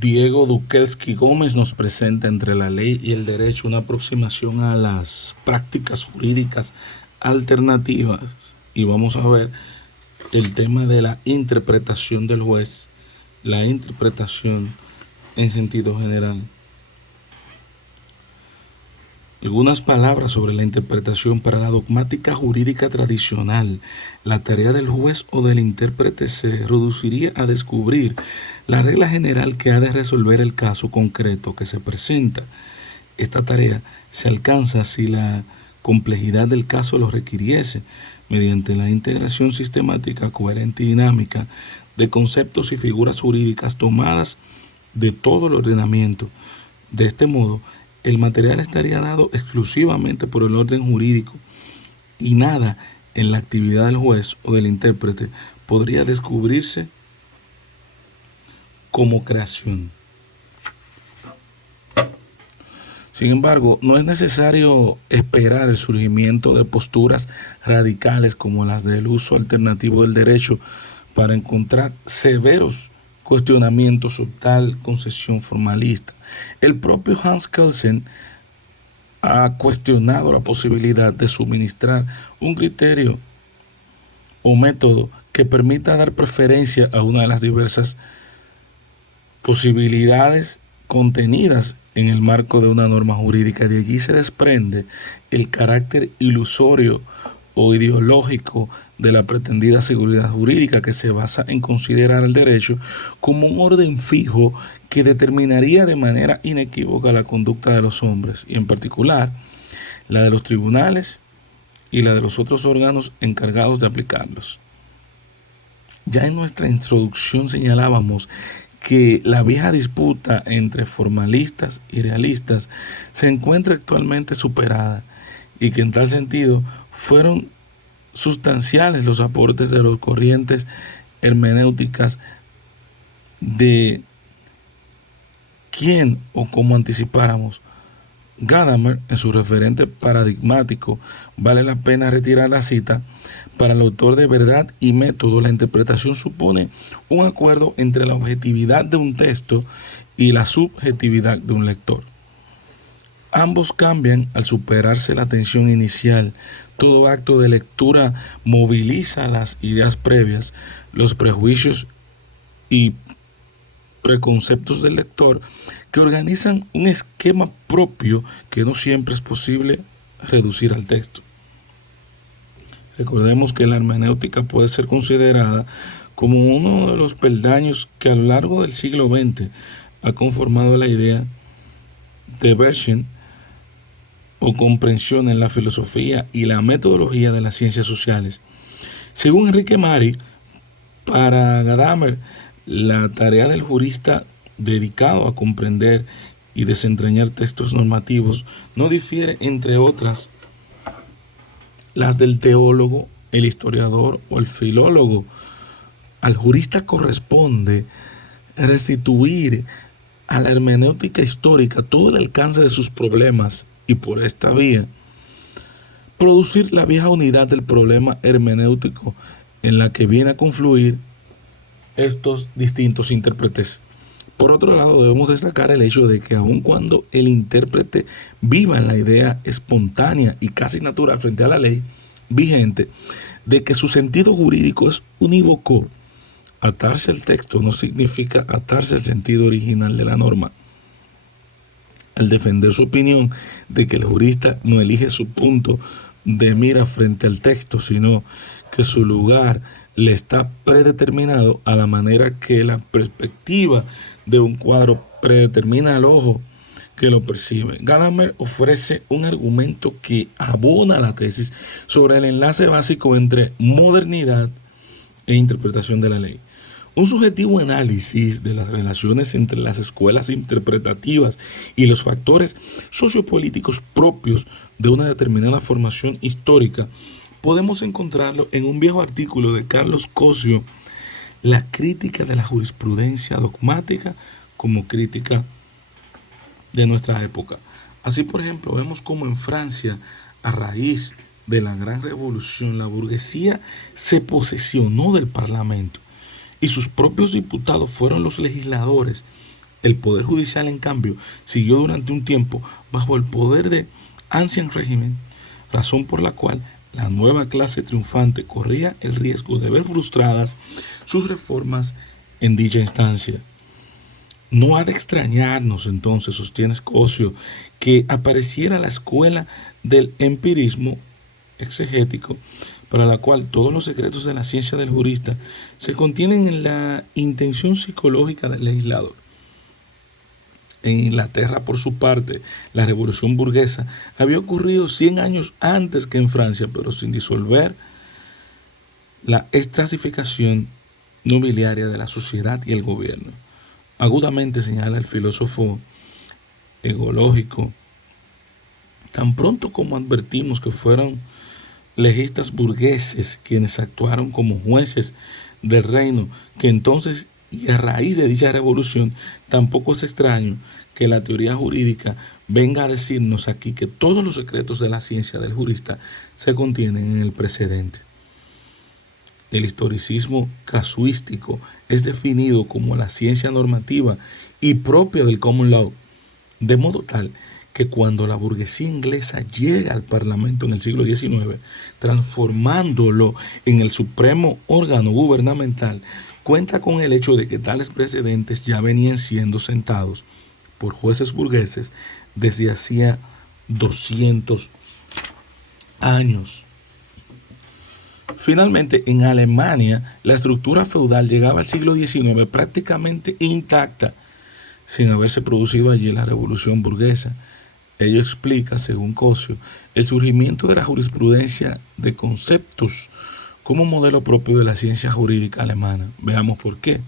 Diego Dukelski Gómez nos presenta entre la ley y el derecho una aproximación a las prácticas jurídicas alternativas y vamos a ver el tema de la interpretación del juez, la interpretación en sentido general. Algunas palabras sobre la interpretación para la dogmática jurídica tradicional. La tarea del juez o del intérprete se reduciría a descubrir la regla general que ha de resolver el caso concreto que se presenta. Esta tarea se alcanza si la complejidad del caso lo requiriese, mediante la integración sistemática, coherente y dinámica de conceptos y figuras jurídicas tomadas de todo el ordenamiento. De este modo, el material estaría dado exclusivamente por el orden jurídico y nada en la actividad del juez o del intérprete podría descubrirse como creación. Sin embargo, no es necesario esperar el surgimiento de posturas radicales como las del uso alternativo del derecho para encontrar severos cuestionamientos o tal concesión formalista. El propio Hans Kelsen ha cuestionado la posibilidad de suministrar un criterio o método que permita dar preferencia a una de las diversas posibilidades contenidas en el marco de una norma jurídica. De allí se desprende el carácter ilusorio o ideológico de la pretendida seguridad jurídica, que se basa en considerar el derecho como un orden fijo que determinaría de manera inequívoca la conducta de los hombres, y en particular la de los tribunales y la de los otros órganos encargados de aplicarlos. Ya en nuestra introducción señalábamos que la vieja disputa entre formalistas y realistas se encuentra actualmente superada y que en tal sentido fueron sustanciales los aportes de las corrientes hermenéuticas de quien, o como anticipáramos, Gadamer, en su referente paradigmático, vale la pena retirar la cita. Para el autor de Verdad y Método, la interpretación supone un acuerdo entre la objetividad de un texto y la subjetividad de un lector. Ambos cambian al superarse la tensión inicial. Todo acto de lectura moviliza las ideas previas, los prejuicios y preconceptos del lector, que organizan un esquema propio que no siempre es posible reducir al texto. Recordemos que la hermenéutica puede ser considerada como uno de los peldaños que a lo largo del siglo XX ha conformado la idea de Version o comprensión en la filosofía y la metodología de las ciencias sociales. Según Enrique Mari, para Gadamer, la tarea del jurista dedicado a comprender y desentrañar textos normativos no difiere, entre otras, las del teólogo, el historiador o el filólogo. Al jurista corresponde restituir a la hermenéutica histórica todo el alcance de sus problemas y por esta vía producir la vieja unidad del problema hermenéutico en la que viene a confluir estos distintos intérpretes. Por otro lado, debemos destacar el hecho de que aun cuando el intérprete viva en la idea espontánea y casi natural frente a la ley vigente, de que su sentido jurídico es unívoco, atarse al texto no significa atarse al sentido original de la norma. Al defender su opinión de que el jurista no elige su punto de mira frente al texto, sino que su lugar le está predeterminado a la manera que la perspectiva de un cuadro predetermina al ojo que lo percibe. Gadamer ofrece un argumento que abona la tesis sobre el enlace básico entre modernidad e interpretación de la ley. Un subjetivo análisis de las relaciones entre las escuelas interpretativas y los factores sociopolíticos propios de una determinada formación histórica podemos encontrarlo en un viejo artículo de Carlos Cosio, La crítica de la jurisprudencia dogmática como crítica de nuestra época. Así, por ejemplo, vemos como en Francia, a raíz de la Gran Revolución, la burguesía se posesionó del Parlamento y sus propios diputados fueron los legisladores El poder judicial, en cambio, siguió durante un tiempo bajo el poder de Ancien Régimen, razón por la cual la nueva clase triunfante corría el riesgo de ver frustradas sus reformas en dicha instancia. No ha de extrañarnos entonces, sostiene Escocio, que apareciera la escuela del empirismo exegético, para la cual todos los secretos de la ciencia del jurista se contienen en la intención psicológica del legislador. En Inglaterra, por su parte, la revolución burguesa había ocurrido 100 años antes que en Francia, pero sin disolver la estratificación nobiliaria de la sociedad y el gobierno. Agudamente señala el filósofo egológico, tan pronto como advertimos que fueron legistas burgueses quienes actuaron como jueces del reino, que entonces y a raíz de dicha revolución, tampoco es extraño que la teoría jurídica venga a decirnos aquí que todos los secretos de la ciencia del jurista se contienen en el precedente. El historicismo casuístico es definido como la ciencia normativa y propia del common law, de modo tal que cuando la burguesía inglesa llega al Parlamento en el siglo XIX, transformándolo en el supremo órgano gubernamental, cuenta con el hecho de que tales precedentes ya venían siendo sentados por jueces burgueses desde hacía 200 años. Finalmente, en Alemania, la estructura feudal llegaba al siglo XIX prácticamente intacta, sin haberse producido allí la revolución burguesa. Ello explica, según Cossio, el surgimiento de la jurisprudencia de conceptos como modelo propio de la ciencia jurídica alemana. Veamos por qué.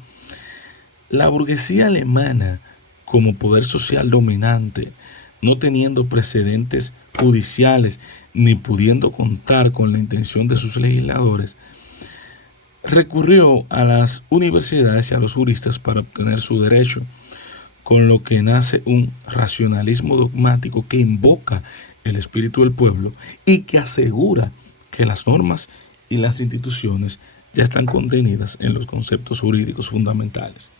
La burguesía alemana, como poder social dominante, no teniendo precedentes judiciales ni pudiendo contar con la intención de sus legisladores, recurrió a las universidades y a los juristas para obtener su derecho, con lo que nace un racionalismo dogmático que invoca el espíritu del pueblo y que asegura que las normas y las instituciones ya están contenidas en los conceptos jurídicos fundamentales.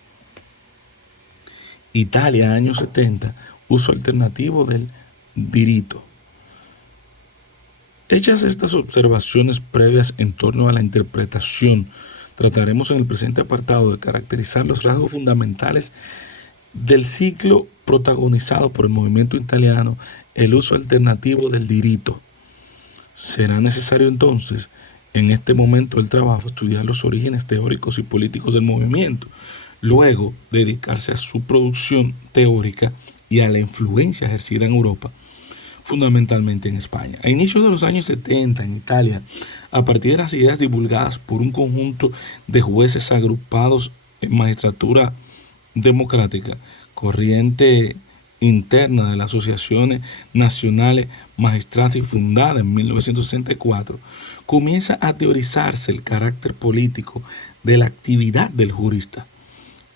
Italia, años 70, uso alternativo del diritto. Hechas estas observaciones previas en torno a la interpretación, trataremos en el presente apartado de caracterizar los rasgos fundamentales del ciclo protagonizado por el movimiento italiano, el uso alternativo del diritto. Será necesario entonces, en este momento del trabajo, estudiar los orígenes teóricos y políticos del movimiento, luego dedicarse a su producción teórica y a la influencia ejercida en Europa, fundamentalmente en España. A inicios de los años 70 en Italia, a partir de las ideas divulgadas por un conjunto de jueces agrupados en magistratura democrática, corriente interna de las asociaciones nacionales magistrati fundada en 1964, comienza a teorizarse el carácter político de la actividad del jurista,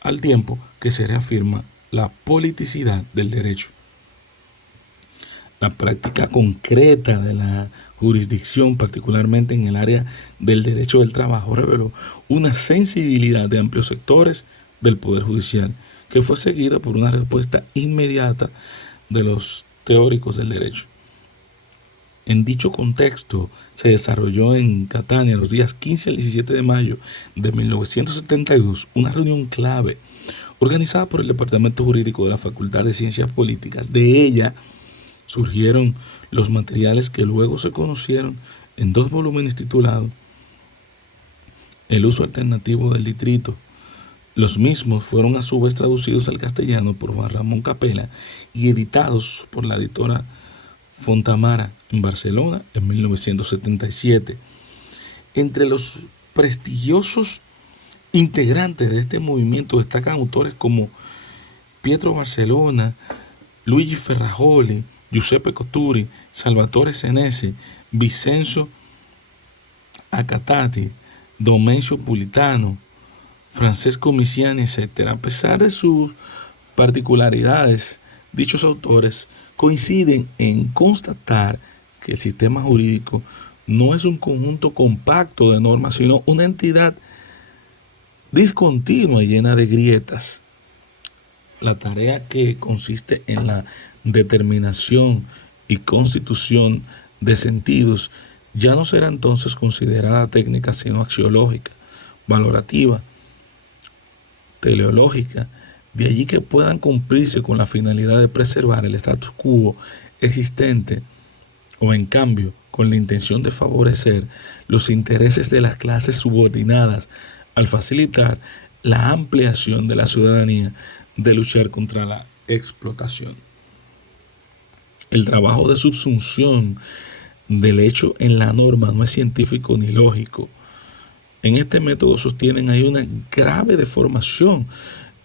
al tiempo que se reafirma la politicidad del derecho. La práctica concreta de la jurisdicción, particularmente en el área del derecho del trabajo, reveló una sensibilidad de amplios sectores del Poder Judicial, que fue seguida por una respuesta inmediata de los teóricos del derecho. En dicho contexto, se desarrolló en Catania los días 15 al 17 de mayo de 1972 una reunión clave organizada por el Departamento Jurídico de la Facultad de Ciencias Políticas. De ella surgieron los materiales que luego se conocieron en 2 volúmenes titulados El uso alternativo del distrito. Los mismos fueron a su vez traducidos al castellano por Juan Ramón Capella y editados por la editora Fontamara en Barcelona en 1977. Entre los prestigiosos integrantes de este movimiento destacan autores como Pietro Barcellona, Luigi Ferrajoli, Giuseppe Coturi, Salvatore Senesi, Vincenzo Acatati, Domenico Pulitano, Francesco Misiani, etc. A pesar de sus particularidades, dichos autores coinciden en constatar que el sistema jurídico no es un conjunto compacto de normas, sino una entidad discontinua y llena de grietas. la tarea que consiste en la determinación y constitución de sentidos ya no será entonces considerada técnica sino axiológica, valorativa, teleológica, de allí que puedan cumplirse con la finalidad de preservar el status quo existente o en cambio con la intención de favorecer los intereses de las clases subordinadas al facilitar la ampliación de la ciudadanía de luchar contra la explotación. El trabajo de subsunción del hecho en la norma no es científico ni lógico. En este método sostienen hay una grave deformación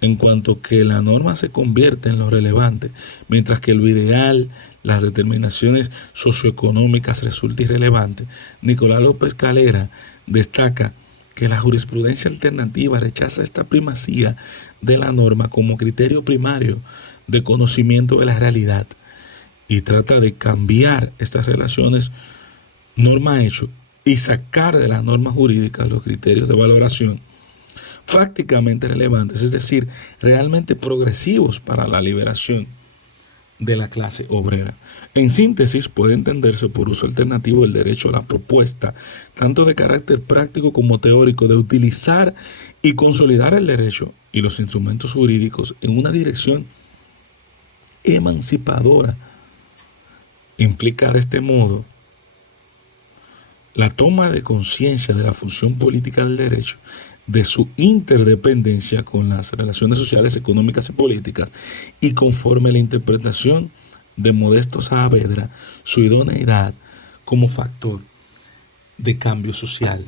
en cuanto que la norma se convierte en lo relevante, mientras que lo ideal, las determinaciones socioeconómicas resulta irrelevante. Nicolás López Calera destaca que la jurisprudencia alternativa rechaza esta primacía de la norma como criterio primario de conocimiento de la realidad y trata de cambiar estas relaciones norma-hecho y sacar de las normas jurídicas los criterios de valoración prácticamente relevantes, es decir, realmente progresivos para la liberación de la clase obrera. En síntesis, puede entenderse por uso alternativo el derecho a la propuesta, tanto de carácter práctico como teórico, de utilizar y consolidar el derecho y los instrumentos jurídicos en una dirección emancipadora. Implica de este modo la toma de conciencia de la función política del derecho, de su interdependencia con las relaciones sociales, económicas y políticas, y conforme a la interpretación de Modesto Saavedra, su idoneidad como factor de cambio social.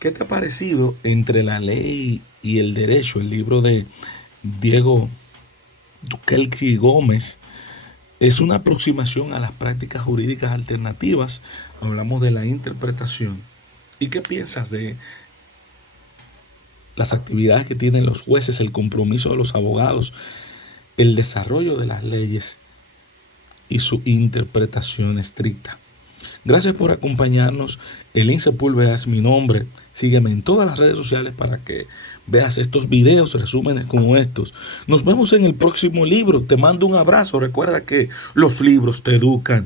¿Qué te ha parecido Entre la ley y el derecho, el libro de Diego Duquelqui Gómez? Es una aproximación a las prácticas jurídicas alternativas. Hablamos de la interpretación. ¿Y qué piensas de las actividades que tienen los jueces, el compromiso de los abogados, el desarrollo de las leyes y su interpretación estricta? Gracias por acompañarnos. Elín Sepúlveda es mi nombre. Sígueme en todas las redes sociales para que veas estos videos, resúmenes como estos. Nos vemos en el próximo libro. Te mando un abrazo. Recuerda que los libros te educan.